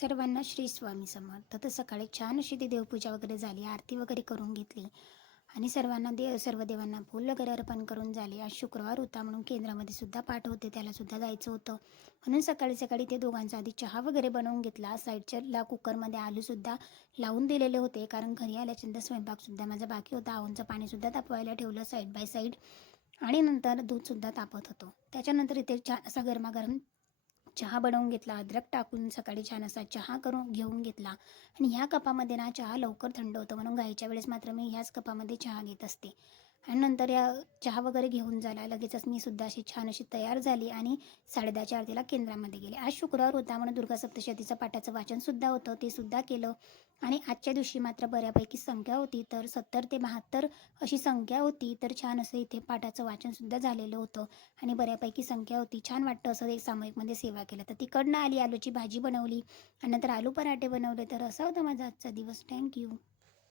सर्वांना श्री स्वामी समर्थ. तर सकाळी छान अशी ती देवपूजा वगैरे झाली, आरती वगैरे करून घेतली आणि सर्वांना सर्व देवांना फूल वगैरे अर्पण करून झाले. आज शुक्रवार होता म्हणून केंद्रामध्ये सुद्धा पाठ होते, त्याला सुद्धा जायचं होतं. म्हणून सकाळी सकाळी ते दोघांचा आधी चहा वगैरे बनवून घेतला. साईडच्या कुकरमध्ये आलूसुद्धा लावून दिलेले होते, कारण घरी आल्याच्यानंतर स्वयंपाकसुद्धा माझा बाकी होता. आवूंचं पाणीसुद्धा तापवायला ठेवलं साईड बाय साईड आणि नंतर दूधसुद्धा तापत होतं. त्याच्यानंतर इथे छान असा गरमागरम चहा बनवून घेतला, अद्रक टाकून सकाळी छान असा चहा घेऊन घेतला. आणि ह्या कपामध्ये ना चहा लवकर थंड होतं, म्हणून गाईच्या वेळेस मात्र मी ह्याच कपामध्ये चहा घेत असते. आणि नंतर या चहा वगैरे घेऊन झाला, लगेचच मी सुद्धा अशी छान अशी तयार झाली आणि 10:30च्या आरतीला केंद्रामध्ये गेले. आज शुक्रवार होता म्हणून दुर्गा सप्तशतीचं पाठाचं वाचनसुद्धा होतं, ते सुद्धा केलं. आणि आजच्या दिवशी मात्र बऱ्यापैकी संख्या होती, तर 70 ते 72 अशी संख्या होती. तर छान असं इथे पाठाचं वाचनसुद्धा झालेलं होतं आणि बऱ्यापैकी संख्या होती. छान वाटतं असं एक सामूहिकमध्ये सेवा केलं. तर तिकडनं आली, आलूची भाजी बनवली आणि नंतर आलू पराठे बनवले. तर असा होता माझा आजचा दिवस. थँक्यू.